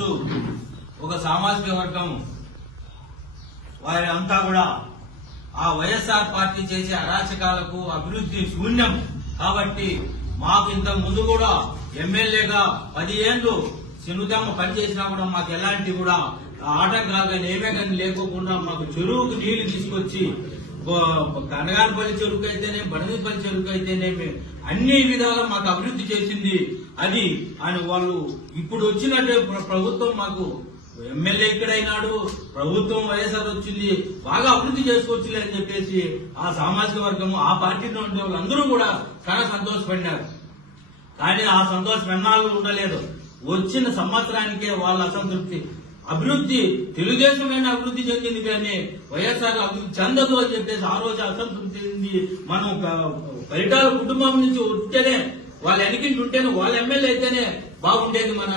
ఈరోజు ఒక సామాజిక వర్గం వారి అంతా కూడా ఆ వైఎస్ఆర్ పార్టీ చేసే అరాచకాలకు అభివృద్ధి శూన్యం కాబట్టి మాకు ఇంతకు ముందు కూడా ఎమ్మెల్యేగా 10 ఏళ్లు సినుదమ్మ పనిచేసినా కూడా మాకు ఎలాంటి కూడా ఆటంకాలు కానీ ఏమే కానీ లేకోకుండా మాకు చెరువుకు నీళ్లు తీసుకొచ్చి కనగానపల్లి చెరువుకు అయితేనే బడమిపల్లి చెరువుకు అయితేనేమి అన్ని విధాలుగా మాకు అభివృద్ధి చేసింది. అది అని వాళ్ళు ఇప్పుడు వచ్చినట్టే ప్రభుత్వం మాకు ఎమ్మెల్యే ఇక్కడైనాడు, ప్రభుత్వం వైఎస్ఆర్ వచ్చింది, బాగా అభివృద్ధి చేసుకోవచ్చు అని చెప్పేసి ఆ సామాజిక వర్గము ఆ పార్టీలో ఉండే వాళ్ళందరూ కూడా చాలా సంతోషపడినారు. కానీ ఆ సంతోషం ఎన్నాళ్ళు ఉండలేదు. వచ్చిన సంవత్సరానికే వాళ్ళ అసంతృప్తి. అభివృద్ధి తెలుగుదేశంలోనే అభివృద్ధి చెందింది కానీ వైఎస్ఆర్ అభివృద్ధి చెందదు అని చెప్పేసి ఆ రోజు అసంతృప్తి చెంది మనం పరిటాల కుటుంబం నుంచి ఉంటేనే వాళ్ళ ఎన్నికలు ఉంటేనే వాళ్ళ ఎమ్మెల్యే అయితేనే బాగుండేది, మన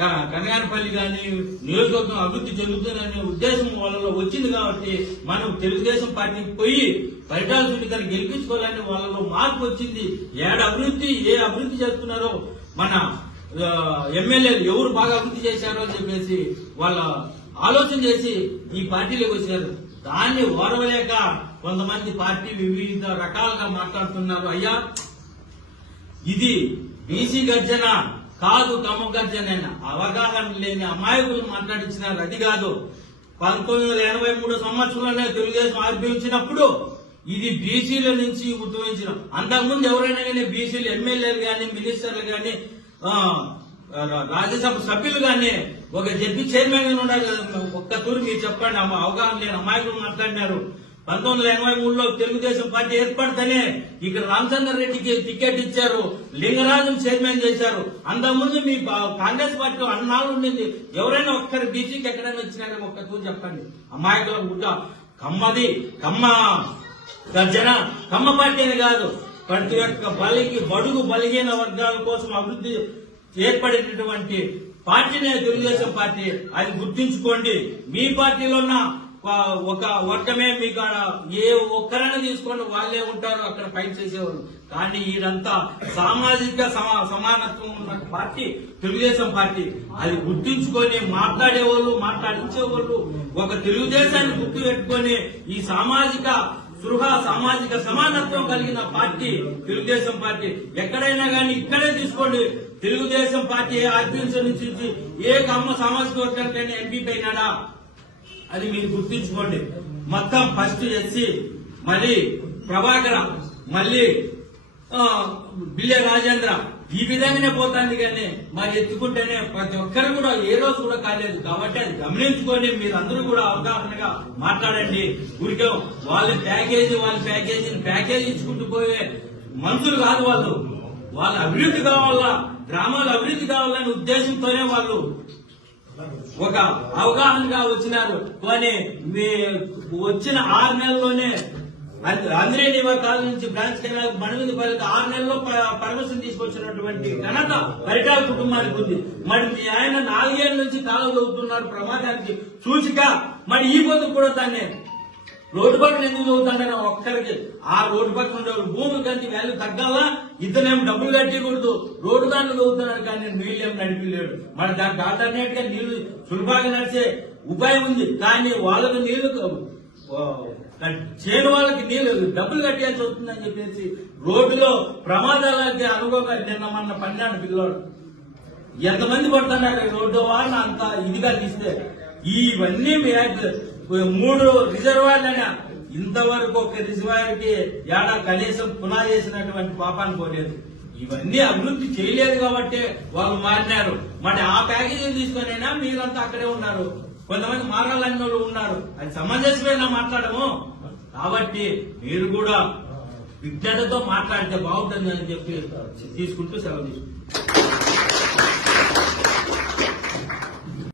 కనగానపల్లి కానీ నియోజకవర్గం అభివృద్ధి చెందుతుందనే ఉద్దేశం వాళ్ళలో వచ్చింది. కాబట్టి మనం తెలుగుదేశం పార్టీకి పోయి పరిటాల సునీతను గెలిపించుకోవాలని వాళ్ళలో మార్పు వచ్చింది. ఏ అభివృద్ధి చేస్తున్నారో మన ఎమ్మెల్యేలు ఎవరు బాగా అభివృద్ధి చేశారో అని చెప్పేసి వాళ్ళ ఆలోచన చేసి ఈ పార్టీలోకి వచ్చారు. దాన్ని ఓర్వలేక కొంతమంది పార్టీ వివిధ రకాలుగా మాట్లాడుతున్నారు. అయ్యా, ఇది బీసీ గర్జన కాదు, కమ్మ గర్జన. అవగాహన లేని అమాయకులు మాట్లాడించినారు. అది కాదు. 1983 సంవత్సరంలోనే తెలుగుదేశం ఆవిర్భవించినప్పుడు ఇది బీసీల నుంచి ఉద్భవించిన. అంతకుముందు ఎవరైనా కానీ బీసీలు ఎమ్మెల్యేలు కానీ మినిస్టర్లు కానీ రాజ్యసభ సభ్యులు కానీ ఒక జడ్పీ చైర్మన్ గా ఉండాలి. ఒక్క తూరు మీరు చెప్పండి. అవగాహన లేని అమాయకులు మాట్లాడినారు. 1983లో తెలుగుదేశం పార్టీ ఏర్పడితేనే ఇక్కడ రామచంద్ర రెడ్డికి టికెట్ ఇచ్చారు, లింగరాజం చైర్మన్ చేశారు. అంతకుముందు మీ కాంగ్రెస్ పార్టీ అన్నాళ్ళు ఉండింది. ఎవరైనా ఒక్కరి బీసీకి ఎక్కడైనా వచ్చినారో ఒక్క తూరు చెప్పండి. అమాయకుల గుడ్డ కమ్మ గర్జన కమ్మ పార్టీ అని కాదు, ప్రతి ఒక్క బడుగు బలిహీన వర్గాల కోసం అభివృద్ధి ఏర్పడినటువంటి పార్టీనే తెలుగుదేశం పార్టీ. అది గుర్తించుకోండి. మీ పార్టీలో ఉన్న ఒక వర్గమే మీకు ఏ ఒక్కరైనా తీసుకోండి, వాళ్ళే ఉంటారు అక్కడ ఫైట్ చేసేవాళ్ళు. కానీ ఈడంతా సామాజిక సమానత్వం ఉన్న పార్టీ తెలుగుదేశం పార్టీ. అది గుర్తించుకొని మాట్లాడేవాళ్ళు, మాట్లాడించేవాళ్ళు ఒక తెలుగుదేశాన్ని గుర్తు పెట్టుకొని ఈ సామాజిక సమానత్వం కలిగిన పార్టీ తెలుగుదేశం పార్టీ. ఎక్కడైనా కానీ ఇక్కడే తీసుకోండి. తెలుగుదేశం పార్టీ ఆర్గ్యుమెంట్స్ నుంచి ఏ కమ్మ సామాజిక వర్గానికైనా ఎంపీ అయినాడా అది మీరు గుర్తించుకోండి. మొత్తం ఫస్ట్ ఎస్సీ, మళ్ళీ ప్రభాకర, మళ్ళీ బిల్లె రాజేంద్ర, ఈ విధంగానే పోతుంది. కానీ మరి ఎత్తుకుంటేనే ప్రతి ఒక్కరు కూడా ఏ రోజు కూడా కాలేదు. కాబట్టి అది గమనించుకొని మీరందరూ కూడా అవగాహనగా మాట్లాడండి. ఊరికే వాళ్ళ ప్యాకేజీని ఇచ్చుకుంటూ పోయే మనుషులు కాదు వాళ్ళు. వాళ్ళ అభివృద్ధి కావాలా, గ్రామాల అభివృద్ధి కావాలనే ఉద్దేశంతోనే వాళ్ళు ఒక అవగాహనగా వచ్చినారు. కానీ వచ్చిన 6 నెలల్లోనే ఆంధ్రేయ కాలం నుంచి బ్రాంచ్ కెనాల్ మణివింది పల్లెకి 6 నెలల్లో పర్మిషన్ తీసుకొచ్చినటువంటి ఘనత పరిటాల కుటుంబానికి ఉంది. మరి మీ ఆయన 4 ఏళ్ల నుంచి కాలం చదువుతున్నారు ప్రమాదానికి సూచిక. మరి ఈ పొద్దు కూడా దాన్ని రోడ్డు పక్కన ఎందుకు చదువుతాడని ఒక్కరికి ఆ రోడ్డు పక్కన ఉండే భూమి కంటే వాల్యూ తగ్గాలా, ఇద్దరేమో డబ్బులు కట్టకూడదు, రోడ్డు దాంట్లో చదువుతున్నాడు కానీ నీళ్ళేం నడిపిలేడు. మరి దానికి ఆల్టర్నేట్ గా నీళ్లు సులభంగా నడిచే ఉపాయం ఉంది. కానీ వాళ్ళకు నీళ్లు చేను వాళ్ళకి నీళ్లు డబ్బులు కట్టాల్సి వస్తుందని చెప్పేసి రోడ్డులో ప్రమాదాలకి అనుభవం. నిన్న మన 12 పిల్లోడు ఎంతమంది పడుతున్నారు రోడ్డు వాళ్ళని అంత ఇదిగా తీస్తే. ఇవన్నీ 3 రిజర్వాయర్లైనా ఇంతవరకు ఒక రిజర్వాయర్కి కనీసం పునాది చేసినటువంటి పాపాన్ని పోలేదు. ఇవన్నీ అభివృద్ధి చేయలేదు కాబట్టి వాళ్ళు మారినారు. మరి ఆ ప్యాకేజీలు తీసుకునైనా మీరంతా అక్కడే ఉన్నారు. కొంతమంది మారాలని వాళ్ళు ఉన్నారు. అది సమంజసమైన మాట్లాడము. కాబట్టి మీరు కూడా విజ్ఞతతో మాట్లాడితే బాగుంటుందని చెప్పి తీసుకుంటూ సెలవు తీసుకుంటారు.